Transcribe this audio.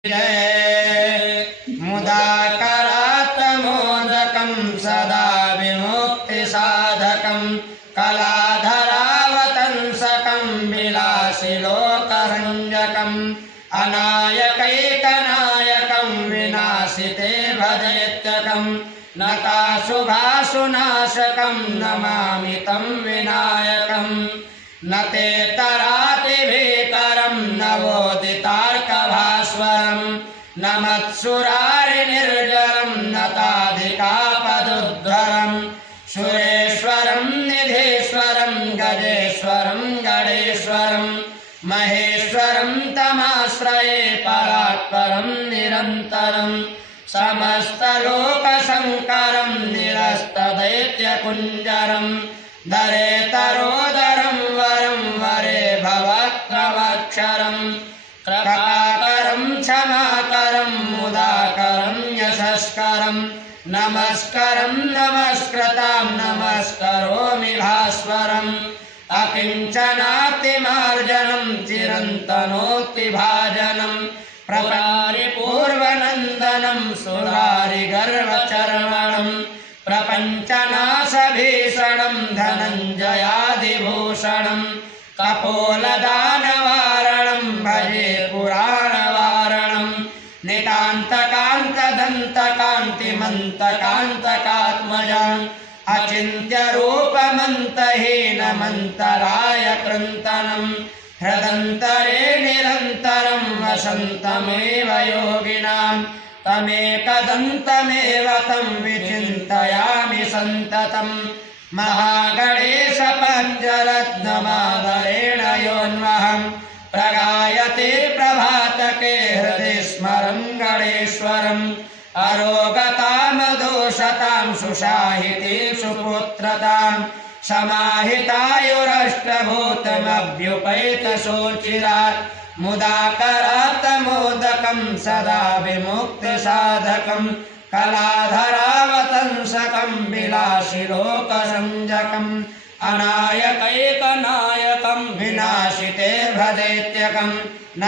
मुदाकरात्मोदकं सदा विमुक्तिसाधकं कलाधरावतंसकं विलासिलोकरञ्जकम् अनायकैकनायकं विनाशिते भजेत्यकं नकाशुभासुनाशकं नमामि तं विनायकम् न ते तरातिभीकरं नवोदितार्कभास्वरं न मत्सुरारिनिर्जरं नताधिकापदुद्धरं सुरेश्वरं निधीश्वरं गजेश्वरं गणेश्वरं महेश्वरं तमाश्रये परात्परं निरन्तरं समस्तलोकशङ्करं निरस्तदैत्यकुञ्जरं दरेतरोदरं वरं वरे भवत्रवक्षरं कृपाकरं क्षमाकरं मुदाकरं यशस्करं नमस्करं नमस्कृतां नमस्करोमि भास्वरम् अकिञ्चनातिमार्जनं चिरन्तनोक्तिभाजनं प्रपारिपूर्वनन्दनं सुरारिगर्वचर्वणं प्रपञ्चनाशभीषणं धनञ्जयादिभूषणं कपोलदानवारणं भजे पुराणवारणं नितान्तकान्तदन्तकान्तिमन्तकान्तकात्मजान् अचिन्त्यरूपमन्तहीनमन्तराय कृन्तनं हृदन्तरे निरन्तरं वसन्तमेव योगिनां तमेकदन्तमेव तं विचिन्तयामि सन्ततं महागणेशपञ्चरत्नमादरेण योऽन्वहं प्रगायते प्रभातके हृदि स्मरं गणेश्वरम् अरोगतामदोषतां सुशाहितीं सुपुत्रतां समाहितायुरष्टभूतमभ्युपैतशोचिरात् मुदाकरात्मोदकं सदा विमुक्तिसाधकं कलाधरावतंसकं विलासिलोकसञ्जकम् अनायकैकनायकं विनाशिते भजेत्यकम्